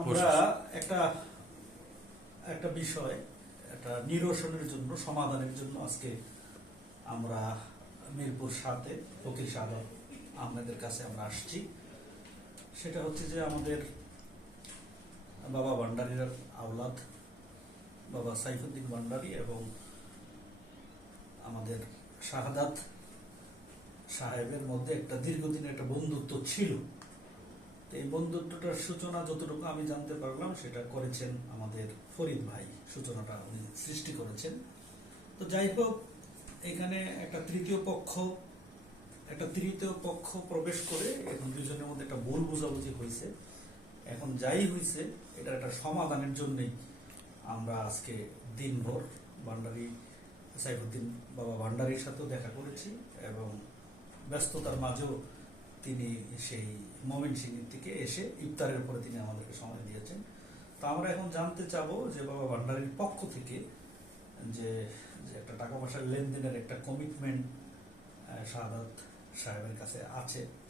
আমরা একটা একটা বিষয় একটা নিরসনের জন্য সমাধানের জন্য আজকে আমরা মিরপুর 7-এ ফকির সাহেব আহমেদের কাছে আমরা আসছি। সেটা হচ্ছে যে আমাদের বাবা ভান্ডারীর আওলাদ বাবা সাইফুদ্দিন ভান্ডারী এবং আমাদের শাহাদাত সাহেবের মধ্যে একটা দীর্ঘদিন একটা বন্ধুত্ব ছিল। এই বন্ধুত্বটার সূচনা যতটুকু আমি জানতে পারলাম সেটা করেছেন আমাদের ফরিদ ভাই, সূচনাটা উনি সৃষ্টি করেছেন। তো যাই হোক, এখানে একটা তৃতীয় পক্ষ প্রবেশ করে এখন দুজনের মধ্যে একটা ভুল বোঝাবুঝি হয়েছে। এখন যাই হয়েছে এটা একটা সমাধানের জন্যই আমরা আজকে দিনভর ভান্ডারী সাইফুদ্দিন বাবা ভান্ডারীর সাথেও দেখা করেছি এবং ব্যস্ততার মাঝেও তিনি সেই ময়মনসিংহ থেকে এসে ইফতারের পরে তিনি আমাদেরকে সময় দিয়েছেন। তো আমরা এখন জানতে চাবো যে বাবা ভান্ডারীর পক্ষ থেকে যে একটা টাকা পয়সার লেনদেনের একটা কমিটমেন্ট শাহাদাত সাহেবের কাছে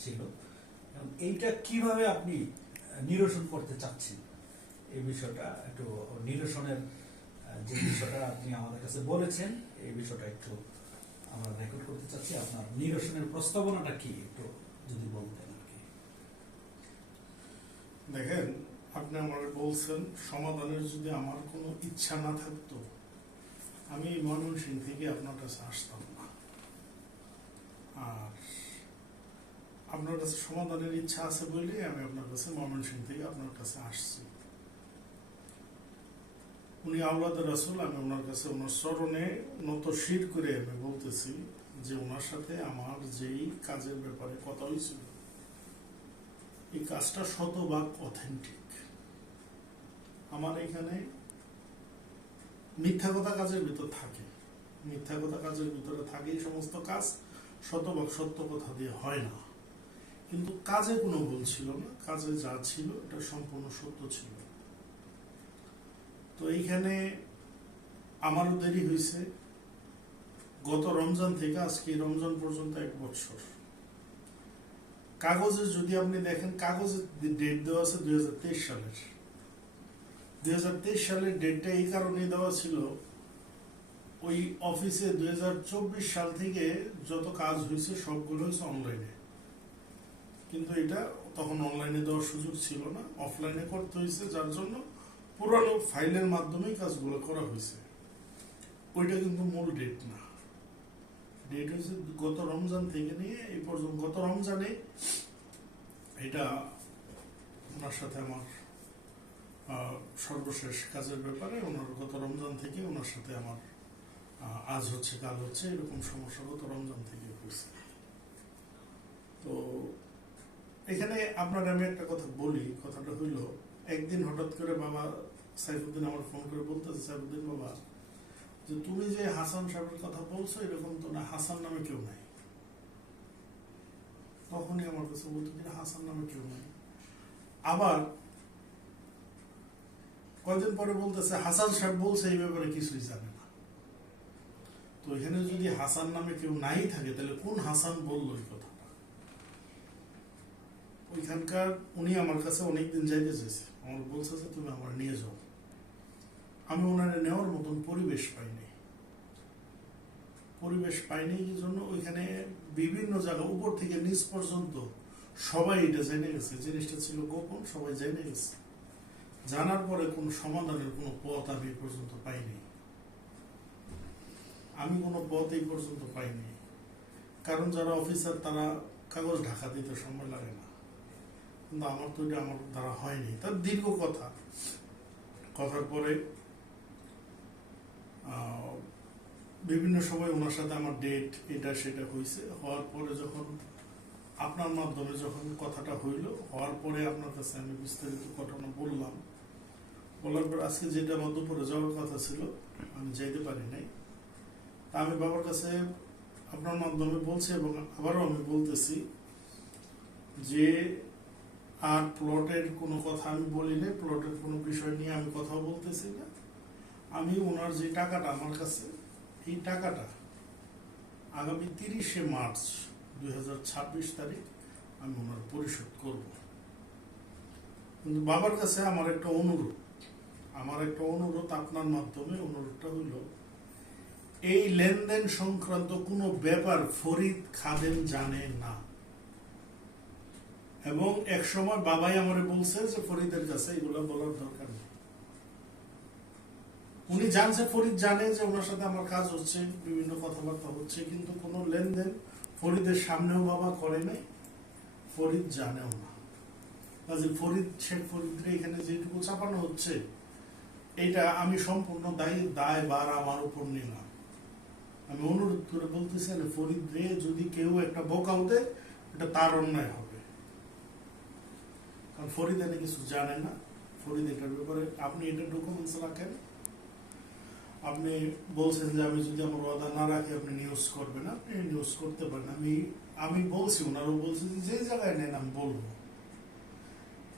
ছিল, এবং এইটা কিভাবে আপনি নিরসন করতে চাচ্ছেন, এই বিষয়টা একটু নিরসনের যে বিষয়টা আপনি আমাদের কাছে বলেছেন এই বিষয়টা একটু আমরা রেকর্ড করতে চাচ্ছি। আপনার নিরসনের প্রস্তাবনাটা কি একটু যদি বলতেন আর কি। দেখেন, আপনি আমার বলছেন সমাধানের যদি আমার কোনো ইচ্ছা না থাকতো আমি ময়মনসিংহ থেকে আপনার কাছে আসতাম না। আর আপনার কাছে সমাধানের ইচ্ছা আছে বলে আমি আপনার কাছে ময়মনসিংহ থেকে আপনার কাছে আসছি। উনি আওলাদ রাসূল, আমি ওনার কাছে ওনার চরণে নত শির করে আমি বলতেছি যে ওনার সাথে আমার যেই কাজের ব্যাপারে কথা হয়েছিল এই কাজটা শতভাগ অথেন্টিক। আমার এখানে মিথ্যা কথা কাজের ভিতর থাকে, মিথ্যা কথা কাজের ভিতরে থাকে। এই সমস্ত কাজ শতভাগ সত্য কথা দিয়ে হয় না, কিন্তু কাজে কোনো ভুল ছিল না। কাজে যা ছিল এটা সম্পূর্ণ সত্য ছিল। তো এইখানে আমারও দেরি হয়েছে। গত রমজান থেকে আজকে রমজান পর্যন্ত 1 বছর। কাগজে যদি আপনি দেখেন, কাগজে ডেট দেওয়া আছে 2023 সালের। 2023 সালের ডেটটা এই কারণে দেওয়া ছিল, ওই অফিসে 2024 সাল থেকে যত কাজ হয়েছে সবগুলো হয়েছে অনলাইনে, কিন্তু এটা তখন অনলাইনে দেওয়ার সুযোগ ছিল না, অফলাইনে করতে হয়েছে। যার জন্য পুরানো ফাইলের মাধ্যমেই কাজগুলো করা হয়েছে। ওইটা কিন্তু মূল ডেট না। ডেট হয়েছে গত রমজান থেকে নিয়ে এই পর্যন্ত। গত রমজানে এটা ওনার সাথে আমার সর্বশেষ কাজের ব্যাপারে, ওনার গত রমজান থেকে ওনার সাথে আমার আজ হচ্ছে কাল হচ্ছে এরকম সমস্যা গত রমজান থেকে হয়েছে। তো এখানে আপনার আমি একটা কথা বলি। কথাটা হইল, একদিন হঠাৎ করে বাবা সাইফুদ্দিন আমার ফোন করে বলতেছে, সাইফুদ্দিন বাবা, যে তুমি যে হাসান সাহেবের কথা বলছো এরকম তো না, হাসান নামে কেউ নাই। তখনই আমার কাছে বলতো যে হাসান নামে কেউ নাই। আবার কয়েকদিন পরে বলতেছে হাসান সাহেব বলছে এই ব্যাপারে কিছুই জানে না। তো এখানে যদি হাসান নামে কেউ নাই থাকে তাহলে কোন হাসান বললো এই কথাটা? ওইখানকার উনি আমার কাছে অনেকদিন যাইতে চেয়েছে, আমার বলছে যে তুমি আমার নিয়ে যাও। আমি ওনারে নেওয়ার মতন পরিবেশ পাইনি। এই জন্য ওইখানে বিভিন্ন জায়গা উপর থেকে নিচ পর্যন্ত সবাই এটা জেনে গেছে। জিনিসটা ছিল গোপন, সবাই জেনে গেছে। জানার পরে কোন সমাধানের কোনো পথ আমি এই পর্যন্ত পাইনি। কারণ যারা অফিসার তারা কাগজ ঢাকা দিতে সময় লাগে না, কিন্তু আমার তো এটা আমার দ্বারা হয়নি। তার দীর্ঘ কথার পরে বিভিন্ন সময় ওনার সাথে আমার ডেট এটা সেটা হয়েছে। হওয়ার পরে যখন আপনার মাধ্যমে যখন কথাটা হওয়ার পরে আপনার কাছে আমি বিস্তারিত ঘটনা বলার পর আজকে যেটা আমার দুপুরে যাওয়ার কথা ছিল আমি যাইতে পারি নাই। তা আমি বাবার কাছে আপনার মাধ্যমে বলছি এবং আবারও আমি বলতেছি যে আর প্লটের কোনো কথা আমি বলি নাই, প্লটের কোনো বিষয় নিয়ে আমি কথা বলতেছি না। আমি ওনার যে টাকাটা আমার কাছে, এই টাকাটা আগামী 30শে মার্চ 2026 তারিখ আমি ওনার পরিশোধ করব। কিন্তু বাবার কাছে আমার একটা অনুরোধ, আপনার মাধ্যমে অনুরোধটা হইল, এই লেনদেন সংক্রান্ত কোনো ব্যাপার ফরিদ খাদেম জানে না। এবং এক সময় বাবাই আমারে বলছে যে ফরিদের কাছে এগুলো বলার দরকার নেই। উনি জানছে, ফরিদ জানে যে ওনার সাথে আমার কাজ হচ্ছে, বিভিন্ন কথাবার্তা হচ্ছে, কিন্তু কোনো লেনদেন ফরিদের সামনেও বাবা করে নাই, ফরিদ জানেও না। কাজে শেখ ফরিদরে এখানে যেটুকু চাপানো হচ্ছে, এটা আমি সম্পূর্ণ দায়ভার আমার উপর নিলাম। আমি অনুরোধ করে বলতেছি, ফরিদরে যদি কেউ একটা বকাও দেয়, এটা তার অন্যায় হবে, কারণ ফরিদ এনে কিছু জানে না। ফরিদ এটার ব্যাপারে, আপনি এটা ডকুমেন্টস রাখেন, আপনি বলছেন যে আমি যদি আমার ওয়াদা না রাখি আপনি নিউজ করবেন, আপনি নিউজ করতে পারেন। আমি বলছি, ওনারও বলছি যে জায়গায় নেন আমি বলবো,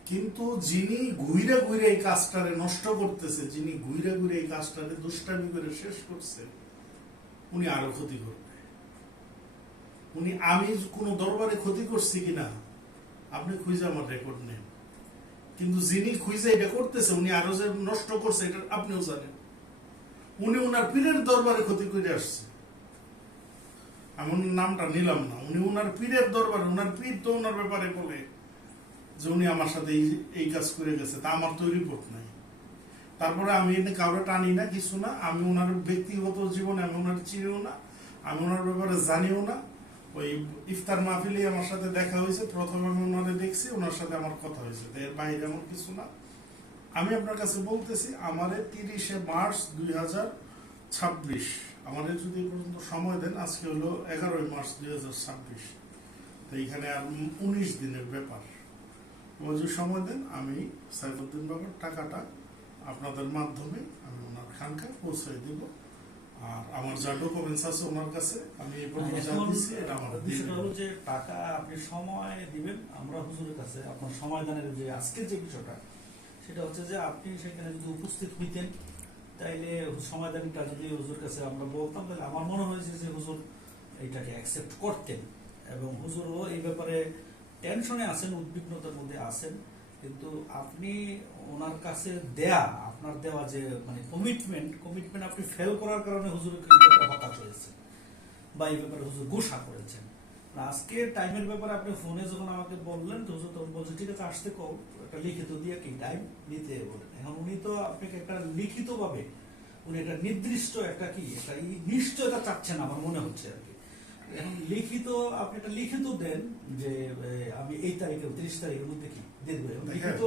কিন্তু যিনি ঘুরে ঘুরে এই কাজটারে নষ্ট করতেছে, যিনি ঘুরে ঘুরে এই কাজটারে দুষ্টামি করে শেষ করছে, উনি আরো ক্ষতি করবে। আমি কোনো দরবারে ক্ষতি করছি কিনা আপনি খুঁজে আমার রেকর্ড নেন, কিন্তু যিনি খুঁজে এটা করতেছে উনি আরো যে নষ্ট করছে এটা আপনিও জানেন। উনি ওনার পীরের দরবারে ক্ষতি করে আসছে, আমি ওনার নামটা নিলাম না। উনি ওনার পীরের দরবারে, ওনার পীর তো ওনার ব্যাপারে বলে যে উনি আমার সাথে এই কাজ করে গেছে, তা আমার তো রিপোর্ট নাই। তারপরে আমি এনে কাউরে টানি না, কিছু না। আমি ওনার ব্যক্তিগত জীবনে আমি ওনার চিনিও না, আমি ওনার ব্যাপারে জানিও না। ওই ইফতার মাহফিলে আমার সাথে দেখা হয়েছে, প্রথমে আমি ওনারে দেখছি, ওনার সাথে আমার কথা হয়েছে, এর বাইরে এমন কিছু না। আমি আপনার কাছে বলতেছি, আমারে 30 মার্চ 2026, আমাদের যদি পর্যন্ত সময় দেন, আজকে হলো 11 মার্চ 2026, তো এইখানে আর 19 দিনের ব্যাপার। যদি সময় দেন, আমি সাইফুদ্দিন বাবার টাকাটা আপনাদের মাধ্যমে আমি ওনার খানকায় পৌঁছে দিব। আর আমার যা ডকুমেন্টস আছে ওনার কাছে, আমি এই পর্যন্ত যা দিচ্ছি এটা আমার বিষয়টা হলো যে টাকা আপনি সময় দিবেন আমরা হুজুরের কাছে, আপনার সময় দানের যে আজকের যে বিষয়টা, সেটা হচ্ছে যে আপনি সেখানে যদি উপস্থিত হইতেন, তাইলে সমাধানটা যদি হুজুর কাছে আমরা বলতাম, তাহলে আমার মনে হয়েছে যে হুজুর এইটাকে অ্যাকসেপ্ট করতেন। এবং হুজুরও এই ব্যাপারে টেনশনে আছেন, উদ্বিগ্নতার মধ্যে আছেন, কিন্তু আপনি ওনার কাছে আপনার দেওয়া যে মানে কমিটমেন্ট আপনি ফেল করার কারণে হুজুরের এই ব্যাপারে হতাশ হয়েছে, বা এই ব্যাপারে হুজুর গোসা করেছেন। আজকে টাইমের ব্যাপারে আপনি ফোনে যখন আমাকে বললেন, তো হুজুর তখন বলছে ঠিক আছে আসতে কও, একটা লিখিত দিয়ে কি টাইম নিতে বলেন। এখন উনি তো আপনাকে একটা লিখিত ভাবে উনি একটা নির্দিষ্ট একটা নিশ্চয়তা চাচ্ছেন আমার মনে হচ্ছে আর কি। এখন লিখিত, আপনি একটা লিখিত দেন যে আমি এই তারিখে 30 তারিখের মধ্যে কি দেখবো, লিখিত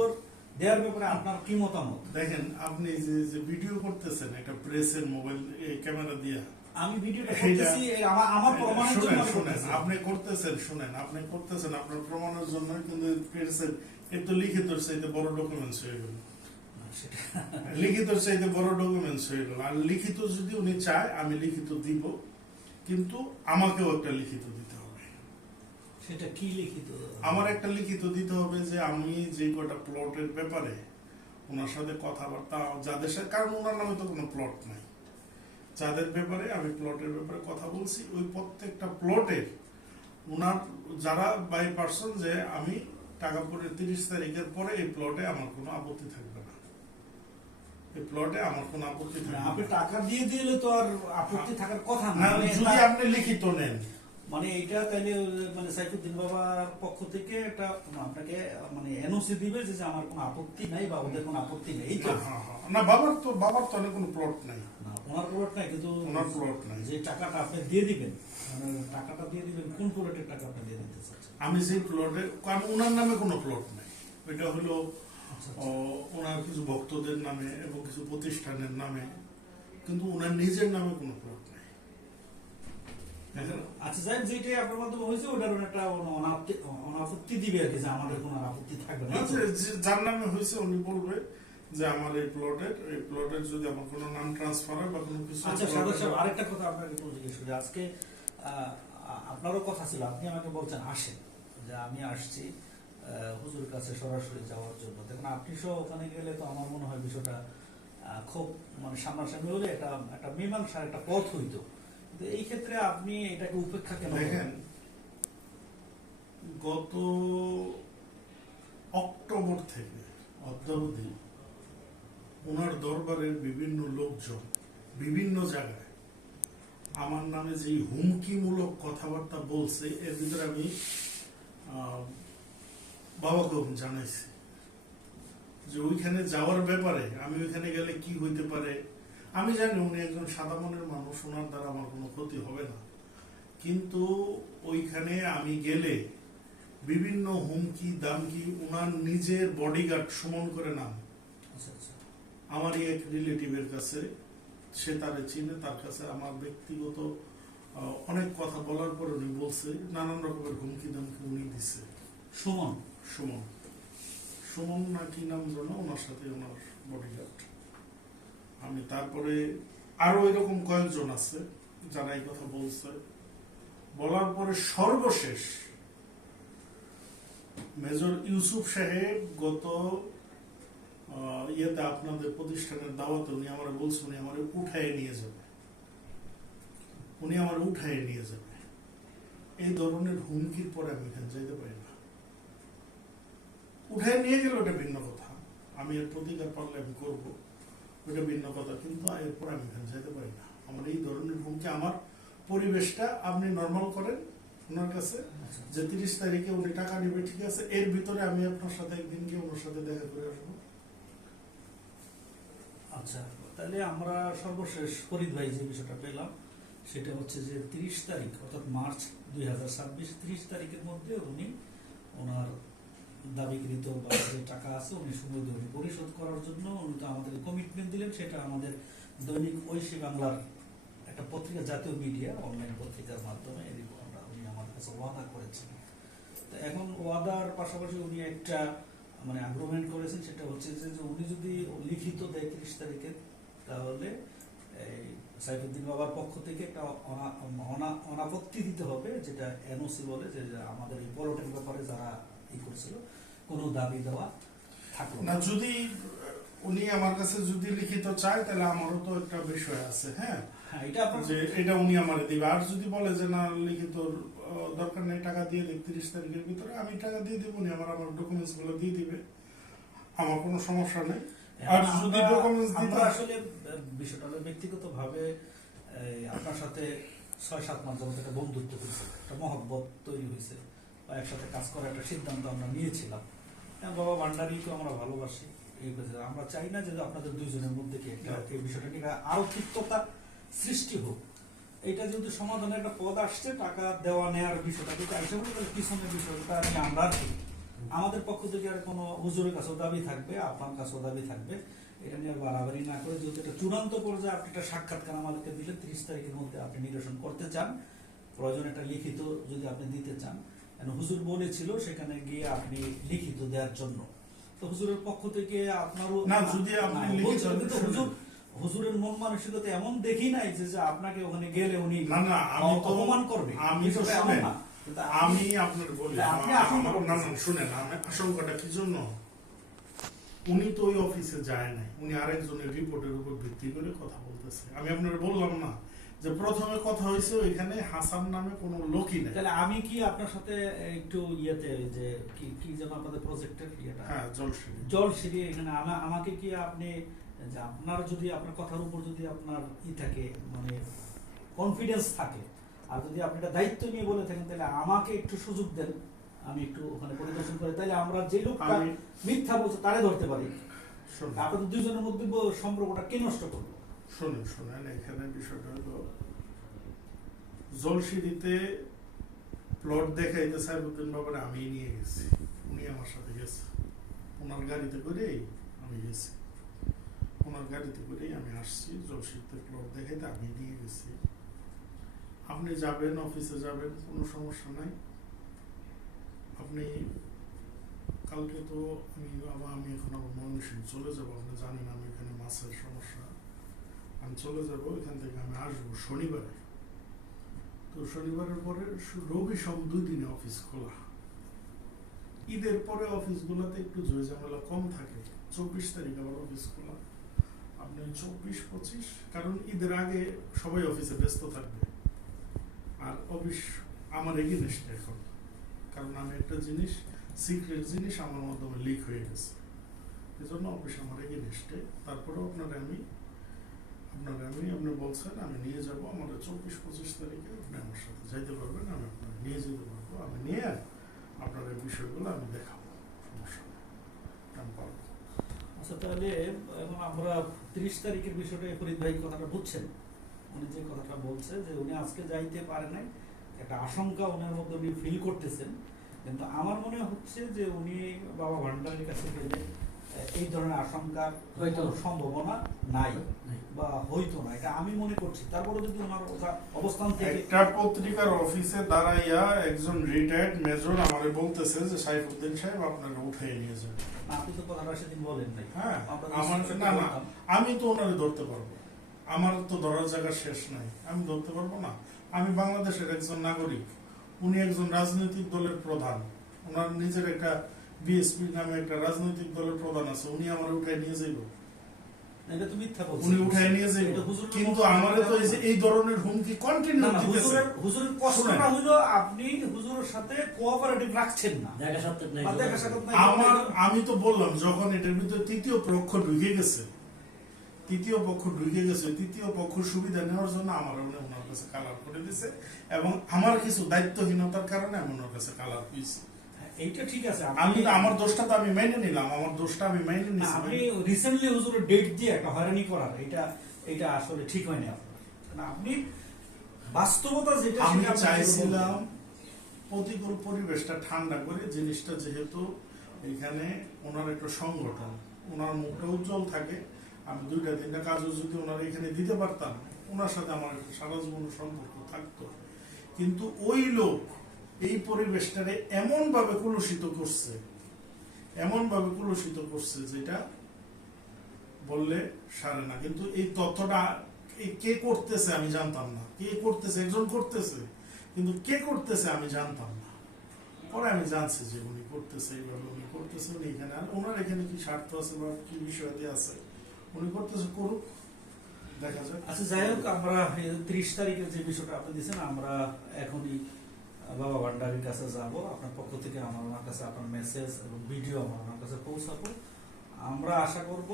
দেওয়ার ব্যাপারে আপনার কি মতামত? দেখেন, আপনি যে ভিডিও করতেছেন একটা প্রেসের মোবাইল ক্যামেরা দিয়ে, আমি ভিডিওটা করতেছি আমার প্রমাণের জন্য। আপনি করতেছেন আপনার প্রমাণের জন্য, কিন্তু প্রেসের এর তো লিখিতর চাইতে বড় ডকুমেন্টস হয়ে গেল, লিখিতর চাইতে বড় ডকুমেন্টস হয়ে গেল। আর লিখিত যদি উনি চায় আমি লিখিত দিব, কিন্তু আমাকেও একটা লিখিত দিতে হবে। সেটা কি লিখিত? আমার একটা লিখিত দিতে হবে যে আমি যে কটা প্লটের ব্যাপারে ওনার সাথে কথাবার্তা, যাদের সাথে, কারণ ওনার নামে তো কোনো প্লট নাই, যাদের ব্যাপারে আমি প্লটের ব্যাপারে কথা বলছি, ওই প্রত্যেকটা প্লটের ওনার যারা বাই পার্সন, যে আমি টাকা পরে 30 তারিখের পরে এই প্লটে আমার কোনো আপত্তি থাকবে না, এই প্লটে আমার কোনো আপত্তি থাকবে না। আপনি টাকা দিয়ে দিলে তো আর আপত্তি থাকার কথা না, যদি আপনি লিখিত নেন, মানে এইটা তাইলে মানে সাইফুদ্দিন বাবার পক্ষ থেকে একটা আপনাকে মানে এনওসি দিবে যে আমার কোনো আপত্তি নাই বা ওদের কোনো আপত্তি নেই। তো না, বাবার তো অনেক কোনো প্লট নাই, না ওনার প্লট নাই, কিন্তু ওনার প্লট নাই। যে টাকাটা আপনি দিয়ে দিবেন, মানে টাকাটা দিয়ে দিবেন, কোন প্লটের টাকা আপনি দিয়ে দিতে চাচ্ছেন? আমি সেই প্লটে, কারণ ওনার নামে কোনো প্লট নাই, ওইটা হলো ওনার কিছু ভক্তদের নামে এবং কিছু প্রতিষ্ঠানের নামে, কিন্তু ওনার নিজের নামে কোনো প্লট নাই। আচ্ছা যাই, যেটাই আপনার মাধ্যমে হয়েছে ওটার একটা অনাপত্তি দিবে আর কি, যে আমাদের কোনো আপত্তি থাকবে না। যার নামে হয়েছে উনি বলবে যে আমার এই প্লটের যদি আমার কোনো নাম ট্রান্সফার হয় বা কোনো কিছু। আচ্ছা সাদা সাহেব, আরেকটা কথা আপনাকে জিজ্ঞেস করি। আজকে আপনারও কথা ছিল, আপনি আমাকে বলছেন আসেন, যে আমি আসছি হুজুর কাছে সরাসরি যাওয়ার জন্য। দেখুন আপনি সহ ওখানে গেলে তো আমার মনে হয় বিষয়টা খুব মানে সামনাসামনি হলে একটা মীমাংসার একটা পথ হইতো। এই ক্ষেত্রে আপনি এটাকে উপেক্ষা কেন? দেখেন, গত অক্টোবর থেকে অদ্যাবধি ওনার দরবারের বিভিন্ন লোকজন বিভিন্ন জায়গায় আমার নামে যে হুমকিমূলক কথাবার্তা বলছে, এর ভিতরে আমি বাবাকে জানাইছি যে ওইখানে যাওয়ার ব্যাপারে, আমি ওইখানে গেলে কি হইতে পারে। আমি জানি উনি একজন সাদা মনের মানুষ, ওনার দ্বারা আমার কোনো ক্ষতি হবে না, কিন্তু ওইখানে আমি গেলে বিভিন্ন হুমকি দামকি, ওনার নিজের বডিগার্ড সুমন করে নাম, আচ্ছা আচ্ছা। আমারই এক রিলেটিভের কাছে, সে তারে চিনে, তার কাছে আমার ব্যক্তিগত অনেক কথা বলার পর উনি বলছে নানান রকমের হুমকি দামকি উনি দিছে। সুমন সুমন সুমন না কি নাম জানো, ওনার সাথে ওনার বডিগার্ড। আমি তারপরে আরো এরকম কয়েকজন আছে যারা এই কথা বলছে। বলার পরে সর্বশেষ মেজর ইউসুফ সাহেব গত ইয়েতে আপনাদের প্রতিষ্ঠানের দাওয়াতে উনি আমার বলছে উনি আমার উঠায় নিয়ে যাবে, উনি আমার উঠায় নিয়ে যাবে। এই ধরনের হুমকির পরে আমি এখানে যাইতে পারি না। উঠায় নিয়ে গেলে ওটা ভিন্ন কথা, আমি এর প্রতিকার পারলে আমি করবো, ওটা ভিন্ন কথা, কিন্তু এরপর আমি এখানে যাইতে পারি না। আমার এই ধরনের হুমকি, আমার পরিবেশটা আপনি নর্মাল করেন ওনার কাছে যে 30 তারিখে উনি টাকা নিবে, ঠিক আছে, এর ভিতরে আমি আপনার সাথে একদিন গিয়ে ওনার সাথে দেখা করে আসবো। আচ্ছা, তাহলে আমরা সর্বশেষ ফরিদ ভাই যে বিষয়টা পেলাম সেটা হচ্ছে যে 30 তারিখ অর্থাৎ মার্চ 2026, 30 তারিখের মধ্যে উনি ওনার দাবিকৃত বা যে টাকা আছে উনি সময় দিয়ে পরিশোধ করার জন্য উনি তো আমাদের কমিটমেন্ট দিলেন। সেটা আমাদের দৈনিক ঐশী বাংলার একটা পত্রিকা, জাতীয় মিডিয়া অনলাইন পত্রিকার মাধ্যমে উনি আমাদের কাছে ওয়াদা করেছেন। তো এখন ওয়াদার পাশাপাশি উনি একটা মানে আগ্রহমেন্ট করেছেন, সেটা হচ্ছে যে উনি যদি লিখিত দেয় 30 তারিখে, তাহলে এই সাইফুদ্দিন বাবার পক্ষ থেকে একটা অনাপত্তি দিতে হবে, যেটা এনওসি বলে, যে আমাদের এই পরটের ব্যাপারে যারা ই করছিল কোনো দাবি দেওয়া থাকলো না। যদি উনি আমার কাছে যদি লিখিত চায় তাহলে আমারও তো একটা বিষয় আছে, হ্যাঁ, এটা আপনার যে এটা উনি আমারে দিবে। আর যদি বলে যে না লিখিত দরকার নেই, টাকা দিয়ে দিক 30 তারিখের ভিতরে, আমি টাকা দিয়ে দেবো, উনি আমার ডকুমেন্টস গুলো দিয়ে দিবে, আমার কোনো সমস্যা নেই। আর যদি ডকুমেন্টস দিতে আসলে বিষয়টা হলো ব্যক্তিগতভাবে আপনার সাথে 6-7 মাস যাবত একটা বন্ধুত্ব হয়েছে, একটা মহব্বত তৈরি হয়েছে, বা একসাথে কাজ করার একটা সিদ্ধান্ত আমরা নিয়েছিলাম। বাবা ভান্ডারিকে আমরা ভালোবাসি, এই কথা আমরা চাই না যে আপনাদের দুইজনের মধ্যে কি একটা এই বিষয়টা নিয়ে আরো তিক্ততা সৃষ্টি হোক। এটা যেহেতু সমাধানের একটা পদ আসছে, টাকা দেওয়া নেওয়ার বিষয়টা কিন্তু আসে বলে তাহলে পিছনের বিষয়টা নিয়ে আমরা আমাদের পক্ষ থেকে আর কোনো হুজুরের কাছেও দাবি থাকবে, আপনার কাছেও দাবি থাকবে, এটা নিয়ে বাড়াবাড়ি না করে যেহেতু এটা চূড়ান্ত পর্যায়ে আপনি একটা সাক্ষাৎকার আমাদেরকে দিলে 30 তারিখের মধ্যে আপনি নিরসন করতে চান, প্রয়োজন একটা লিখিত যদি আপনি দিতে চান, হুজুর বলেছিল সেখানে গিয়ে আপনি লিখিত দেওয়ার জন্য। তো হুজুরের পক্ষ থেকে আপনারও না, যদি আপনি লিখিত হুজুরের মন মানসিকতা এমন দেখি নাই যে আপনাকে ওখানে গেলে উনি না আমি তো অপমান করবে, আমি তো শুনেন, আমি আপনার বলি, শুনেন আমি আশঙ্কাটা কি জন্য, উনি তো ওই অফিসে যায় নাই, উনি আরেকজনের রিপোর্টের উপর ভিত্তি করে কথা বলতেছে। আমি আপনার বললাম না যে প্রথমে কথা হয়েছে ওইখানে হাসান নামে কোনো লোকই নেই। তাহলে আমি কি আপনার সাথে একটু ইয়েতে যে কি যেন আপনাদের প্রজেক্টের ইয়েটা, হ্যাঁ, জলসিঁড়ি এখানে আমাকে কি আপনি যে আপনার যদি আপনার কথার উপর যদি আপনার থাকে মানে কনফিডেন্স থাকে, আর যদি আপনি এটা দায়িত্ব নিয়ে বলে থাকেন, তাহলে আমাকে একটু সুযোগ দেন, আমি একটু ওখানে পরিদর্শন করি, তাহলে আমরা যে লোকটা মিথ্যা বলছে তারে ধরতে পারি। আপনাদের দুইজনের মধ্যে সম্পর্কটা কে নষ্ট করবো? শোনেন এখানে বিষয়টা হলো জলসিঁড়িতে প্লট দেখাইতে সাইফুদ্দিন বাবার আমি নিয়ে গেছি, উনি আমার সাথে গেছে, ওনার গাড়িতে করেই আমি গেছি, ওনার গাড়িতে করেই আমি আসছি। জলসিঁড়িতে প্লট দেখাইতে আমি নিয়ে গেছি। আপনি যাবেন, অফিসে যাবেন, কোনো সমস্যা নাই। আপনি কালকে তো আমি এখন আমার ময়মনসিংহ চলে যাবো, আপনি জানেন আমি এখানে মাছের সমস্যা, আমি চলে যাবো এখান থেকে, আমি আসবো শনিবারে। তো শনিবারের পরে রবি সোম 2 দিনে অফিস খোলা। ঈদের পরে অফিসগুলোতে একটু ঝুঁই ঝামেলা কম থাকে। 24 তারিখ আবার অফিস খোলা, আপনি 24-25, কারণ ঈদের আগে সবাই অফিসে ব্যস্ত থাকবে। আর অফিস আমার এগেইনস্ট এখন, কারণ আমি একটা জিনিস সিক্রেট জিনিস আমার মাধ্যমে লিক হয়ে গেছে, এই জন্য অফিস আমার এগেনস্টে। তারপরেও আপনি বলছেন আমি নিয়ে যাব, আমাদের 24-25 তারিখে আপনি আমার সাথে যাইতে পারবেন, আমি আপনাকে নিয়ে যেতে পারবো, আমি নিয়ে আপনার এই বিষয়গুলো আমি দেখাবো, সমস্যা নেই, আমি পারবো। আচ্ছা, তাহলে এখন আমরা 30 তারিখের বিষয়টা ফরিদ ভাই কথাটা বুঝছেন, উনি যে কথাটা বলছে যে উনি আজকে যাইতে পারে নাই, একটা আশঙ্কা ওনার মধ্যে উনি ফিল করতেছেন, কিন্তু আমার মনে হচ্ছে যে উনি বাবা ভান্ডারের কাছে গেলে এই ধরনের আশঙ্কা হয়তো সম্ভাবনা নাই বা হইতো না, এটা আমি মনে করছি। তারপরে যদি ওনার অবস্থান থেকে একটা পত্রিকার অফিসে দাঁড়াইয়া একজন রিটায়ার্ড মেজর আমারে বলতেছে যে সাইফুদ্দিন সাহেব আপনাকে উঠাই নিয়ে যাবে। আপনি তো কথাটা সেদিন বলেন নাই। হ্যাঁ, আমরা না আমি তো ওনারে ধরতে পারবো, আমার তো ধরার জায়গা শেষ নাই, আমি ধরতে পারবো না। আমি বাংলাদেশের একজন নাগরিক, উনি একজন রাজনৈতিক দলের প্রধান, ওনার নিজের একটা বিএসপি নামে একটা রাজনৈতিক দলের প্রধান আছে, উনি আমার উঠাই নিয়ে যাইব? এটা তো মিথ্যা বলছেন। উনি উঠাই নিয়ে যাইব, কিন্তু আমারে তো এই ধরনের হুমকি কন্টিনিউ দিতেছে। হুজুরের কষ্টটা হলো আপনি হুজুরের সাথে কোঅপারেটিভ রাখছেন না, দেখা সাক্ষাৎ নাই। আমি তো বললাম যখন এটার ভিতরে তৃতীয় পক্ষ ঢুকে গেছে, তৃতীয় পক্ষ সুবিধা নেওয়ার জন্য আমার ওনার কাছে কালার করে দিছে, এবং আমার কিছু দায়িত্বহীনতার কারণে আমি ওনার কাছে কালার পেয়েছি। এইটা ঠিক আছে, আমি তো আমার দোষটা তো আমি মেনে নিলাম, আমার দোষটা আমি মেনে নিছি। আপনি রিসেন্টলি হুজুরের ডেট দিয়ে একটা হয়রানি করার এটা আসলে ঠিক হয়নি আপনার, কারণ আপনি বাস্তবতা যেটা আমি সেটা আপনি চাইছিলাম প্রতিকূল পরিবেশটা ঠান্ডা করে, জিনিসটা যেহেতু এখানে ওনার একটা সংগঠন, ওনার মুখটা উজ্জ্বল থাকে, আমি 2-3টা কাজও যদি ওনার এখানে দিতে পারতাম, ওনার সাথে আমার একটা সারা জীবন সম্পর্ক থাকতো। কিন্তু ওই লোক এই পরিবেশটারে এমন ভাবে কলুষিত করছে যেটা বললে সারে না। কিন্তু এই তথ্যটা কে করতেছে আমি জানতাম না, কে করতেছে, একজন করতেছে, কিন্তু কে করতেছে আমি জানতাম না। পরে আমি জানছি যে উনি করতেছে, এইভাবে উনি করতেছে, উনি এখানে, আর ওনার এখানে কি স্বার্থ আছে বা কি বিষয় দিয়ে আছে, উনি করতেছে, করুক, দেখা যাক। আচ্ছা, যাই হোক, আমরা 30 তারিখের যে বিষয়টা আপনি দিয়েছেন, আমরা এখনই বাবা ভান্ডারির কাছে যাব, আপনার পক্ষ থেকে আমার ওনার কাছে আপনার মেসেজ এবং ভিডিও আমার ওনার কাছে পৌঁছাবো। আমরা আশা করব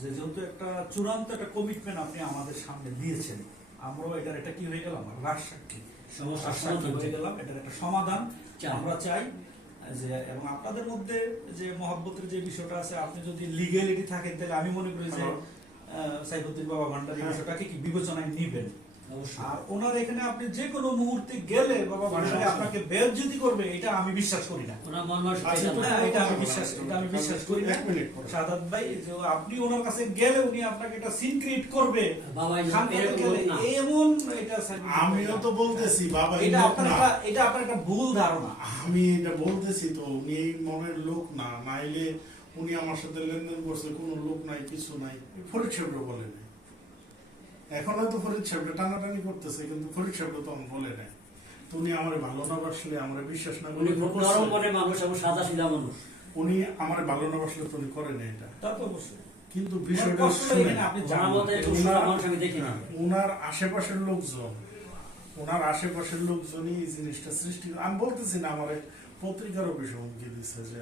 যে যেহেতু একটা চূড়ান্ত একটা কমিটমেন্ট আপনি আমাদের সামনে দিয়েছেন, আমরাও এটার একটা কি হয়ে গেলাম, রাজসাক্ষী হয়ে গেলাম, এটার একটা সমাধান আমরা চাই। যে এবং আপনাদের মধ্যে যে মহব্বতের যে বিষয়টা আছে, আপনি যদি লিগ্যালিটি থাকেন তাহলে আমি মনে করি যে সাইফুদ্দিন বাবা ভান্ডারি বিষয়টাকে কি বিবেচনায় নিবেন। আর ওনার এখানে আপনি যে কোনো মুহূর্তে গেলে বাবা ভান্ডারি আপনাকে বেইজ্জতি করবে, এটা আমি বিশ্বাস করি না। এটা আমি বিশ্বাস করি না সাদাত ভাই, যে আপনি ওনার কাছে গেলে উনি আপনাকে একটা সিন ক্রিয়েট করবে, এমন এটা আমিও তো বলতেছি বাবা, এটা আপনার একটা ভুল ধারণা। আমি এটা বলতেছি তো, উনি এই মনের লোক না, নাইলে উনি আমার সাথে লেনদেন করছে, কোনো লোক নাই, কিছু নাই। ফরিদ সাহেবরা বলে নাই, এখন হয়তো ফরিদ সাহেবরা টানাটানি করতেছে, কিন্তু ফরিদ সাহেবরা তো আমার বলে নাই। তো উনি আমার ভালো না বাসলে, আমার বিশ্বাস না উনি খুব নরম মনের মানুষ এবং সাদা সিধা মানুষ, উনি আমার ভালো না বাসলে তো উনি করেন এটা, তা তো অবশ্যই। কিন্তু বিষয়টা শুনে আপনি ওনার আশেপাশের লোকজনই এই জিনিসটা সৃষ্টি। আমি বলতেছি না আমার পত্রিকার অফিসে হুমকি দিচ্ছে যে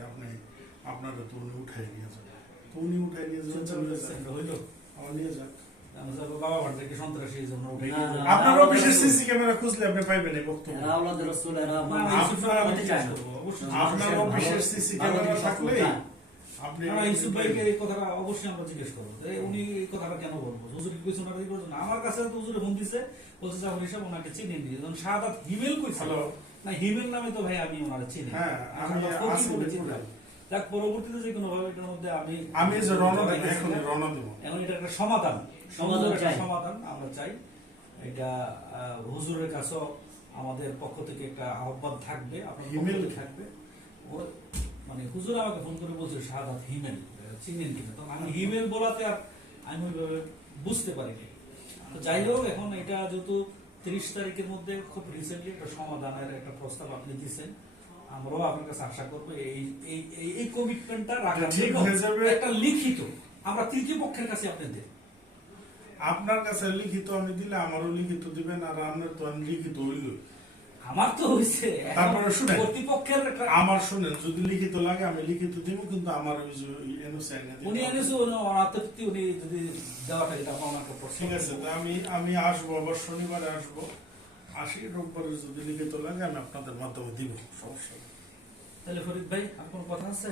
আপনারা তো উনি উঠাই নিয়ে যান, তো উনি উঠাই নিয়ে যান, আমার নিয়ে যাক। বাবা ভান্ডারিকে সন্ত্রাসী এই জন্য উঠে আপনার অফিসের সিসি ক্যামেরা খুঁজলে আপনি পাইবেন এই বক্তব্য। আপনার অফিসের সিসি ক্যামেরা থাকলে আপনি ইউসুফ ভাইকে এই কথাটা অবশ্যই আমরা জিজ্ঞেস করবো, উনি এই কথাটা কেন বলবো, হুজুর কিছু না। আমার কাছে তো হুজুরে ফোন দিছে, বলছে যে হিসাব ওনাকে চিনে দিয়ে, যখন সাদাত হিমেল কইছিল না, হিমেল নামে তো ভাই আমি ওনারে চিনি। হ্যাঁ, যাক, পরবর্তীতে যে কোনো ভাবে এটার মধ্যে আমি যে রওনা দেব, এখন এটা একটা সমাধান আমরা চাই। এটা হুজুরের কাছেও আমাদের পক্ষ থেকে একটা আহ্বান থাকবে, আপনার ইমেল থাকবে। মানে হুজুর আমাকে ফোন করে বলছে শাহাদাত হিমেল চিনেন কিনা, তখন আমি হিমেল বলাতে আর আমি ওইভাবে বুঝতে পারিনি। তো যাই হোক, এখন এটা যেহেতু 30 তারিখের মধ্যে খুব রিসেন্টলি একটা সমাধানের একটা প্রস্তাব আপনি দিচ্ছেন, আমরাও আপনার কাছে আশা করবো এই কমিটমেন্টটা রাখার জন্য একটা লিখিত আমরা তৃতীয় পক্ষের কাছে আপনি দেন। আপনার কাছে লিখিত আমি দিলে আমারও লিখিত দিবেন, আর আপনার তো লিখিত হইল। আমার তো হয়েছে এখন তারপরে শুনেন। কর্তৃপক্ষের একটা আমার শুনেন, যদি লিখিত লাগে আমি লিখিত দিব, কিন্তু আমার ওই যে এনওসি আইনে দিতে উনি হবে। এনেছে আত্মতৃপ্তি উনি যদি দেওয়াটা এটা আমার একটা প্রশ্ন। ঠিক আছে, তো আমি আসবো, আবার শনিবারে আসবো, আসি, রোববারে যদি লিখিত লাগে আমি আপনাদের মাধ্যমে দিব, সমস্যা নেই। তাহলে ফরিদ ভাই আর কোনো কথা আছে?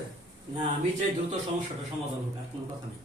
না, আমি চাই দ্রুত সমস্যাটা সমাধান হোক, আর কোনো কথা নেই।